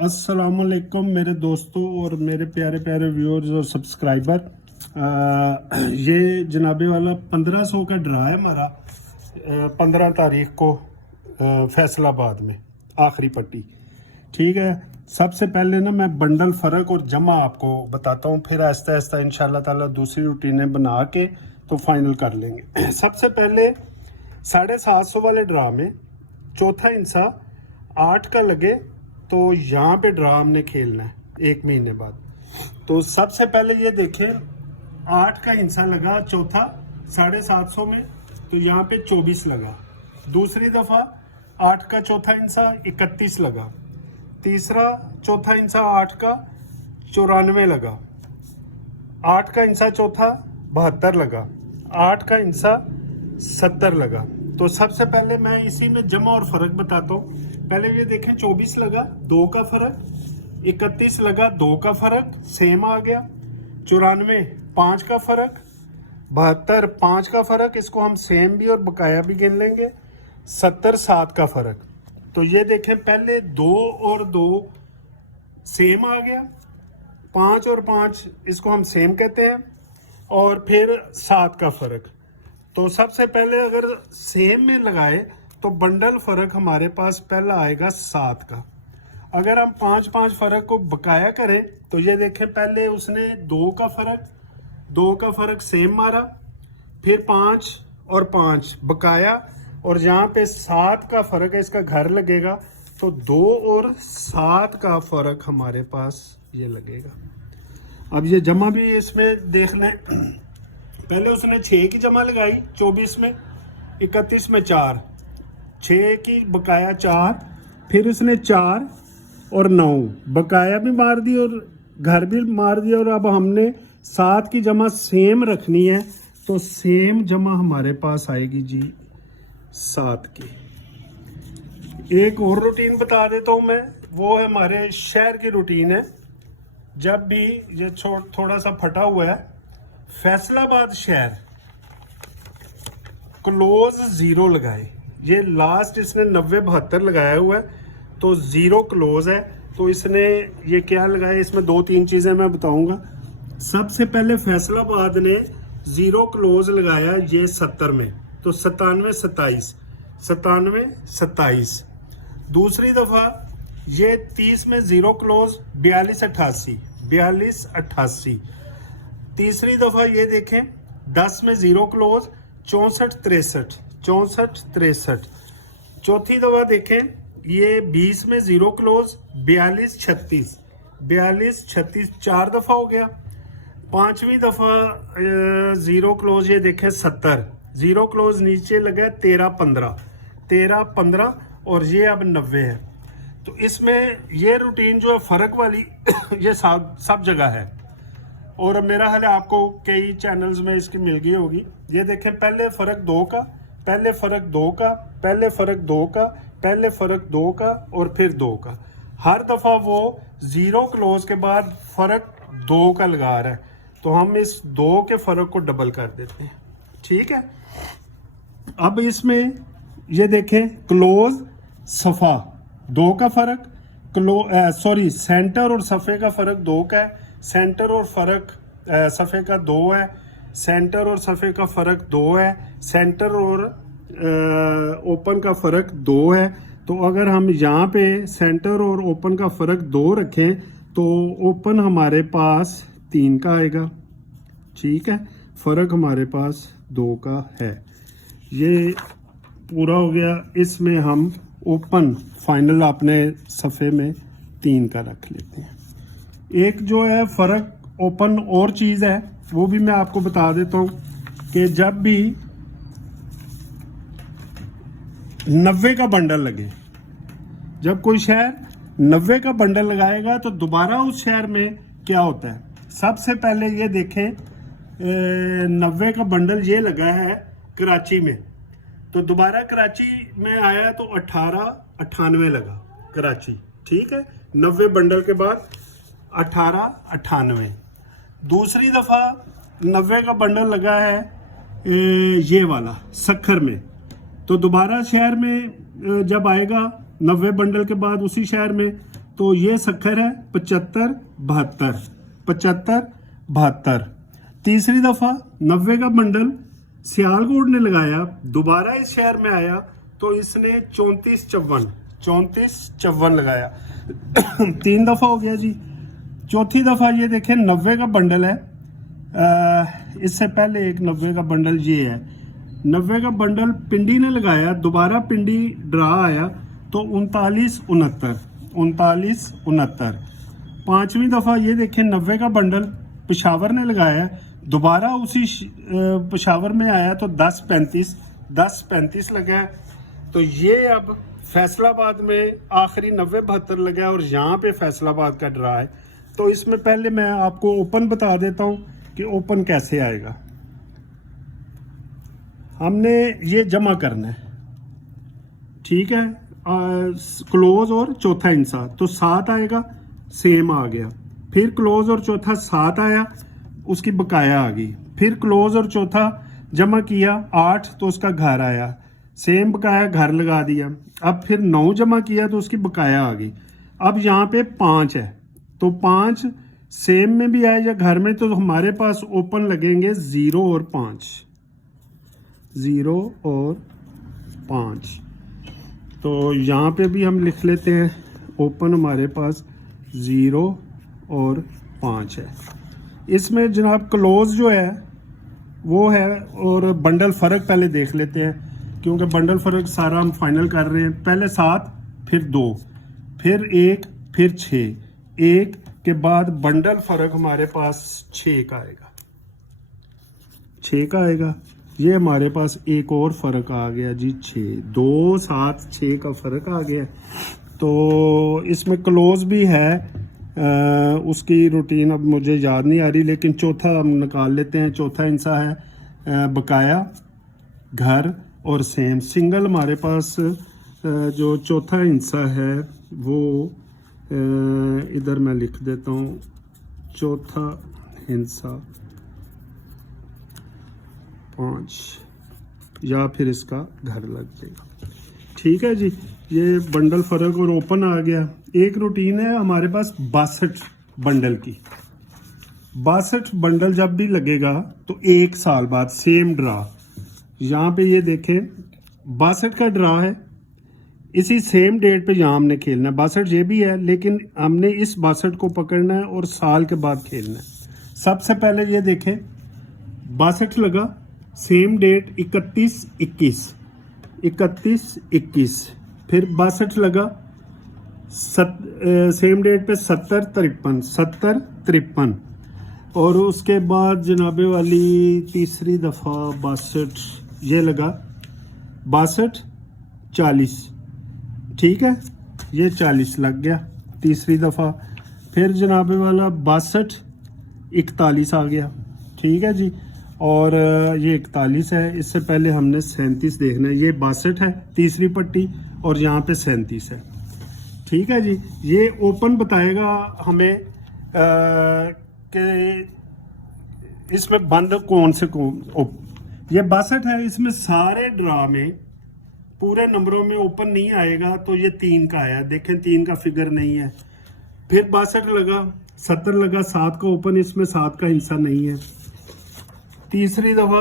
अस्सलामुअलैकुम मेरे दोस्तों और मेरे प्यारे प्यारे व्यूअर्स और सब्सक्राइबर। ये जनाबे वाला 1500 का ड्रा है हमारा 15 तारीख को फैसलाबाद में आखिरी पट्टी। ठीक है, सबसे पहले ना मैं बंडल फ़र्क और जमा आपको बताता हूँ, फिर आहिस्ता आहिस्ता इंशाल्लाह ताला दूसरी रूटीनें बना के तो फाइनल कर लेंगे। सबसे पहले 750 वाले ड्रा में चौथा हिस्सा 8 का लगे तो यहाँ पे ड्रा हमने खेलना है 1 महीने बाद। तो सबसे पहले ये देखें 8 का हिस्सा लगा चौथा 750 में, तो यहाँ पे 24 लगा। दूसरी दफा 8 का चौथा हिस्सा 31 लगा। तीसरा चौथा हिस्सा 8 का 94 लगा। 8 का हिस्सा चौथा 72 लगा। 8 का हिस्सा 70 लगा। तो सबसे पहले मैं इसी में जमा और फर्क बताता हूँ। पहले ये देखें 24 लगा 2 का फर्क, 31 लगा 2 का फर्क सेम आ गया, 94 5 का फर्क, 72 5 का फर्क, इसको हम सेम भी और बकाया भी गिन लेंगे, 70 7 का फर्क। तो ये देखें पहले 2 और 2 सेम आ गया, 5 और 5 इसको हम सेम कहते हैं, और फिर 7 का फर्क। तो सबसे पहले अगर सेम में लगाए तो बंडल फर्क हमारे पास पहला आएगा 7 का। अगर हम 5 फर्क को बकाया करें तो ये देखें पहले उसने 2 का फर्क सेम मारा, फिर 5 और 5 बकाया, और यहाँ पे 7 का फर्क है, इसका घर लगेगा, तो 2 और 7 का फर्क हमारे पास ये लगेगा। अब ये जमा भी इसमें देखना है। पहले उसने 6 की जमा लगाई 24 में, 31 में 4, 6 की बकाया 4, फिर उसने 4 और 9 बकाया भी मार दी और घर भी मार दिया, और अब हमने 7 की जमा सेम रखनी है, तो सेम जमा हमारे पास आएगी जी 7 की। एक और रूटीन बता देता हूँ मैं, वो है हमारे शहर की रूटीन है। जब भी ये थोड़ा सा फटा हुआ है, फैसलाबाद शहर क्लोज 0 लगाए। ये लास्ट इसने 90 72 लगाया हुआ है, तो 0 क्लोज है। तो इसने ये क्या लगाया, इसमें 2-3 चीजें मैं बताऊंगा। सबसे पहले फैसलाबाद ने 0 क्लोज लगाया ये 70 में, तो 97 27। दूसरी दफा ये 30 में 0 क्लोज 42 88। तीसरी दफा ये देखें 10 में 0 क्लोज 64 63। चौथी दफा देखें ये 20 में 0 क्लोज 42 36 4 दफा हो गया। पांचवी दफा 0 क्लोज ये देखें 70, 0 क्लोज नीचे लगा 13 15, और ये अब 90 है। तो इसमें ये रूटीन जो है फर्क वाली ये सब जगह है, और मेरा हाल है आपको कई चैनल्स में इसकी मिल गई होगी। ये देखें पहले फर्क 2 का, पहले फर्क 2 का, पहले फर्क 2 का, पहले फर्क 2 का, और फिर 2 का। हर दफा वो 0 क्लोज के बाद फर्क 2 का लगा रहा है, तो हम इस 2 के फर्क को डबल कर देते हैं। ठीक है, अब इसमें ये देखें क्लोज सफा 2 का फर्क, सेंटर और सफ़े का फर्क 2 का है, सेंटर और फर्क सफ़े का 2 है, सेंटर और सफ़े का फर्क 2 है, सेंटर और ओपन का फर्क 2 है। तो अगर हम यहाँ पे सेंटर और ओपन का फर्क 2 रखें तो ओपन हमारे पास 3 का आएगा। ठीक है, फर्क हमारे पास 2 का है। ये पूरा हो गया। इसमें हम ओपन फाइनल अपने सफ़े में 3 का रख लेते हैं। एक जो है फर्क ओपन और चीज़ है, वो भी मैं आपको बता देता हूँ कि जब भी 90 का बंडल लगे, जब कोई शहर 90 का बंडल लगाएगा तो दोबारा उस शहर में क्या होता है। सबसे पहले ये देखें 90 का बंडल ये लगा है कराची में, तो दोबारा कराची में आया तो 1898 लगा कराची। ठीक है, 90 बंडल के बाद 1898। दूसरी दफा 90 का बंडल लगा है ये वाला सखर में, तो दोबारा शहर में जब आएगा 90 बंडल के बाद उसी शहर में, तो ये शक्कर है 75 72 75 72। तीसरी दफा 90 का बंडल सियालकोट ने लगाया, दोबारा इस शहर में आया तो इसने 34 54 लगाया। 3 दफा हो गया जी। चौथी दफा ये देखें 90 का बंडल है, इससे पहले एक 90 का बंडल ये है। 90 का बंडल पिंडी ने लगाया, दोबारा पिंडी ड्रा आया तो 39 69। पांचवी दफा ये देखें 90 का बंडल पेशावर ने लगाया, दोबारा उसी पेशावर में आया तो 10 35 लगा। तो ये अब फैसलाबाद में आखिरी 90 72 लगा और यहाँ पे फैसलाबाद का ड्रा है। तो इसमें पहले मैं आपको ओपन बता देता हूँ कि ओपन कैसे आएगा। हमने ये जमा करना है, ठीक है, क्लोज और चौथा इंसा तो 7 आएगा, सेम आ गया। फिर क्लोज और चौथा 7 आया, उसकी बकाया आ गई। फिर क्लोज और चौथा जमा किया 8 तो उसका घर आया, सेम बकाया घर लगा दिया। अब फिर 9 जमा किया तो उसकी बकाया आ गई। अब यहाँ पे 5 है तो 5 सेम में भी आए या घर में, तो हमारे पास ओपन लगेंगे 0 और 5 0 और 5। तो यहाँ पे भी हम लिख लेते हैं ओपन हमारे पास 0 और 5 है। इसमें जनाब क्लोज जो है वो है, और बंडल फ़र्क पहले देख लेते हैं क्योंकि बंडल फ़र्क सारा हम फाइनल कर रहे हैं। पहले 7 फिर 2 फिर 1 फिर 6, 1 के बाद बंडल फ़र्क हमारे पास 6 का आएगा, 6 का आएगा। ये हमारे पास एक और फ़र्क आ गया जी 6, 2 7 6 का फ़र्क आ गया। तो इसमें क्लोज भी है, उसकी रूटीन अब मुझे याद नहीं आ रही, लेकिन चौथा हम निकाल लेते हैं। चौथा इंसा है बकाया घर और सेम। सिंगल हमारे पास जो चौथा इंसा है वो इधर मैं लिख देता हूँ, चौथा हिंसा 5 या फिर इसका घर लग जाएगा, ठीक है जी। ये बंडल फ़र्क और ओपन आ गया। एक रूटीन है हमारे पास 62 बंडल की। 62 बंडल जब भी लगेगा तो 1 साल बाद सेम ड्रा, यहाँ पे ये देखें 62 का ड्रा है, इसी सेम डेट पे यहाँ हमने खेलना है। 62 ये भी है लेकिन हमने इस 62 को पकड़ना है और साल के बाद खेलना है। सबसे पहले ये देखें 62 लगा, सेम डेट 31 21, फिर 62 लगा सेम डेट पे 70 53, और उसके बाद जनाबे वाली तीसरी दफ़ा 62 ये लगा 62 40, ठीक है, ये 40 लग गया तीसरी दफ़ा। फिर जनाबे वाला 62 41 आ गया, ठीक है जी, और ये 41 है। इससे पहले हमने 37 देखना है। ये 62 है तीसरी पट्टी और यहाँ पे 37 है, ठीक है जी। ये ओपन बताएगा हमें कि इसमें बंद कौन से ये 62 है, इसमें सारे ड्रा में पूरे नंबरों में ओपन नहीं आएगा तो ये 3 का आया, देखें 3 का फिगर नहीं है। फिर 62 लगा, 70 लगा, 7 का ओपन, इसमें 7 का हिस्सा नहीं है। तीसरी दफा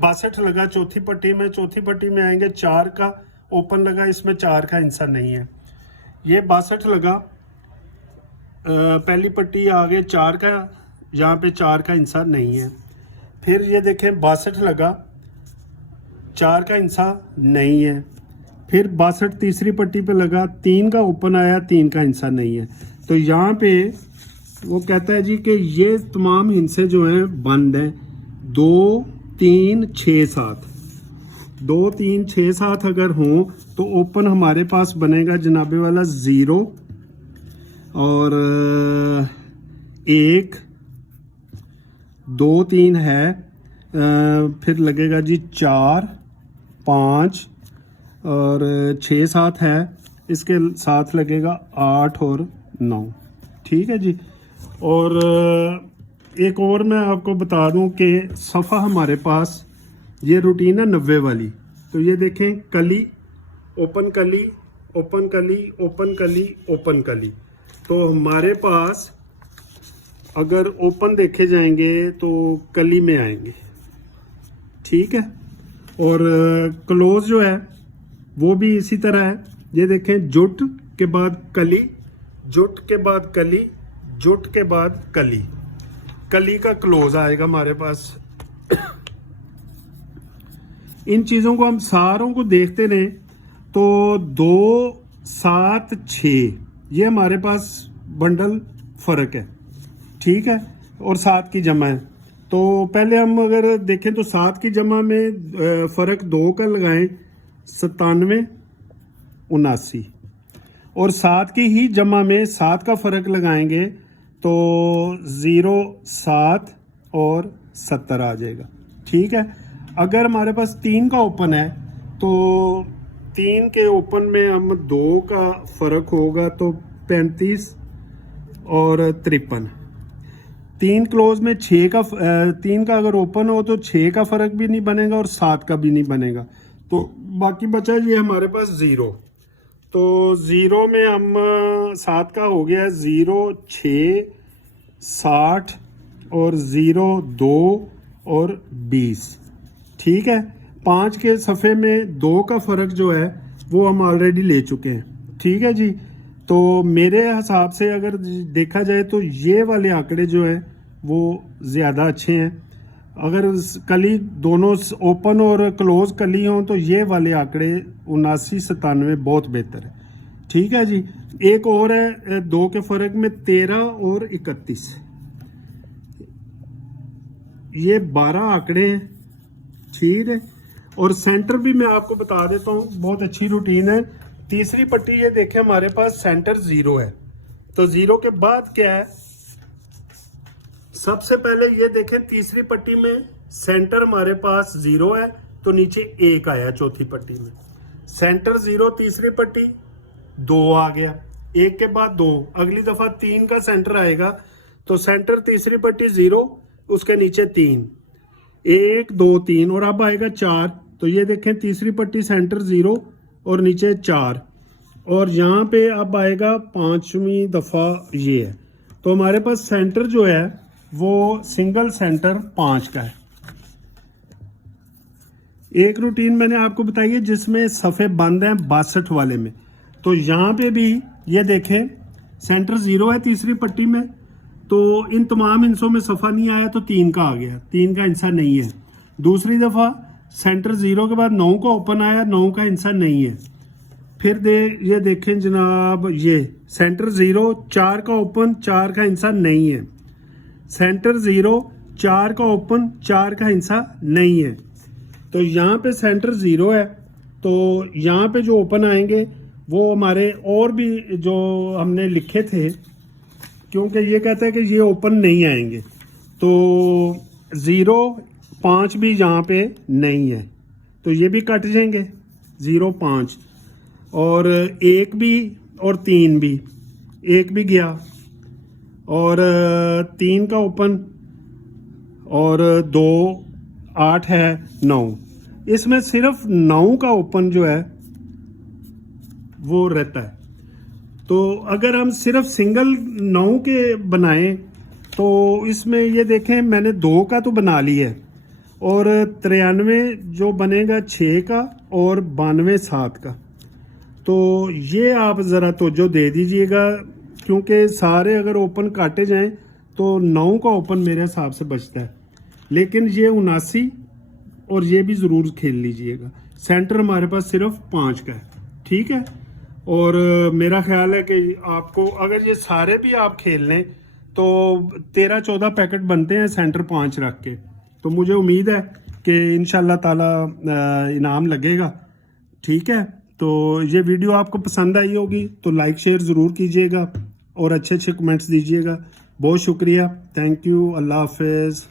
62 लगा चौथी पट्टी में आएंगे 4 का ओपन लगा, इसमें 4 का हिस्सा नहीं है। ये 62 लगा पहली पट्टी आगे 4 का, यहाँ पे 4 का हिस्सा नहीं है। फिर ये देखें 62 लगा 4 का हिस्सा नहीं है। फिर 62 तीसरी पट्टी पे लगा 3 का ओपन आया, 3 का हिस्सा नहीं है। तो यहाँ पे वो कहता है जी कि ये तमाम हिस्से जो हैं बंद हैं। 2 3 6 7 2 3 6 7 अगर हों तो ओपन हमारे पास बनेगा जनाबे वाला 0 और 1 2 3 है, फिर लगेगा जी 4 5 और 6 7 है, इसके साथ लगेगा 8 और 9, ठीक है जी। और एक और मैं आपको बता दूं कि सफ़ा हमारे पास ये रूटीन है 90 वाली। तो ये देखें कली ओपन कली ओपन कली ओपन कली ओपन कली, तो हमारे पास अगर ओपन देखे जाएंगे तो कली में आएंगे, ठीक है। और क्लोज जो है वो भी इसी तरह है। ये देखें, जुट के बाद कली, जुट के बाद कली, जुट के बाद कली, कली का क्लोज आएगा हमारे पास। इन चीज़ों को हम सारों को देखते रहें तो 2, 7, 6 ये हमारे पास बंडल फ़र्क है, ठीक है। और 7 की जमा है। तो पहले हम अगर देखें तो 7 की जमा में फ़र्क 2 का लगाएं, 97, 79। और 7 की ही जमा में 7 का फ़र्क लगाएंगे तो 0, 7 और 70 आ जाएगा, ठीक है। अगर हमारे पास 3 का ओपन है तो 3 के ओपन में हम 2 का फ़र्क होगा तो 35 और 53। 3 क्लोज में 6 का 3 का अगर ओपन हो तो 6 का फ़र्क भी नहीं बनेगा और 7 का भी नहीं बनेगा। तो बाकी बचा ये हमारे पास 0। तो 0 में हम 7 का हो गया 0, 6, 60 और 0, 2 और 20, ठीक है। 5 के सफ़े में 2 का फ़र्क जो है वो हम ऑलरेडी ले चुके हैं, ठीक है जी। तो मेरे हिसाब से अगर देखा जाए तो ये वाले आंकड़े जो हैं वो ज़्यादा अच्छे हैं। अगर कली दोनों ओपन और क्लोज कली हों तो ये वाले आंकड़े 79, 97 बहुत बेहतर है, ठीक है जी। एक और है 2 के फ़र्क में 13 और 31, ये 12 आंकड़े हैं, ठीक है। और सेंटर भी मैं आपको बता देता हूँ, बहुत अच्छी रूटीन है। तीसरी पट्टी ये देखें हमारे पास सेंटर 0 है। तो 0 के बाद क्या है, सबसे पहले ये देखें तीसरी पट्टी में सेंटर हमारे पास 0 है तो नीचे 1 आया चौथी पट्टी में। सेंटर 0 तीसरी पट्टी 2 आ गया, 1 के बाद 2, अगली दफा 3 का सेंटर आएगा तो सेंटर तीसरी पट्टी 0, उसके नीचे 3, 1, 2, 3 और अब आएगा 4। तो ये देखें तीसरी पट्टी सेंटर 0 और नीचे 4 और यहाँ पे अब आएगा 5वीं दफा ये है। तो हमारे पास सेंटर जो है वो सिंगल सेंटर 5 का है। एक रूटीन मैंने आपको बताई है जिसमें सफ़े बंद हैं 62 वाले में। तो यहाँ पे भी ये देखें सेंटर 0 है तीसरी पट्टी में, तो इन तमाम हिस्सों में सफ़ा नहीं आया तो 3 का आ गया, 3 का हिस्सा नहीं है। दूसरी दफ़ा सेंटर 0 के बाद 9 का ओपन आया, 9 का हिस्सा नहीं है। फिर ये देखें जनाब, ये सेंटर 0, 4 का ओपन, 4 का हिस्सा नहीं है। सेंटर 0, 4 का ओपन, 4 का हिस्सा नहीं है। तो यहाँ पे सेंटर 0 है तो यहाँ पे जो ओपन आएंगे वो हमारे और भी जो हमने लिखे थे, क्योंकि ये कहता है कि ये ओपन नहीं आएंगे तो 0, 5 भी यहाँ पे नहीं है तो ये भी कट जाएंगे, 0, 5 और 1 भी और 3 भी, 1 भी गया और 3 का ओपन और 2, 8 है 9, इसमें सिर्फ 9 का ओपन जो है वो रहता है। तो अगर हम सिर्फ सिंगल 9 के बनाएं तो इसमें ये देखें मैंने 2 का तो बना लिया है और 93 जो बनेगा 6 का और 92 7 का। तो ये आप ज़रा तवज्जो दे दीजिएगा क्योंकि सारे अगर ओपन काटे जाएं तो 9 का ओपन मेरे हिसाब से बचता है, लेकिन ये 79 और ये भी ज़रूर खेल लीजिएगा। सेंटर हमारे पास सिर्फ 5 का है, ठीक है। और मेरा ख्याल है कि आपको अगर ये सारे भी आप खेल लें तो 13-14 पैकेट बनते हैं सेंटर 5 रख के। तो मुझे उम्मीद है कि इंशाल्लाह ताला इनाम लगेगा, ठीक है। तो ये वीडियो आपको पसंद आई होगी तो लाइक शेयर ज़रूर कीजिएगा और अच्छे अच्छे कमेंट्स दीजिएगा। बहुत शुक्रिया, थैंक यू, अल्लाह हाफिज़।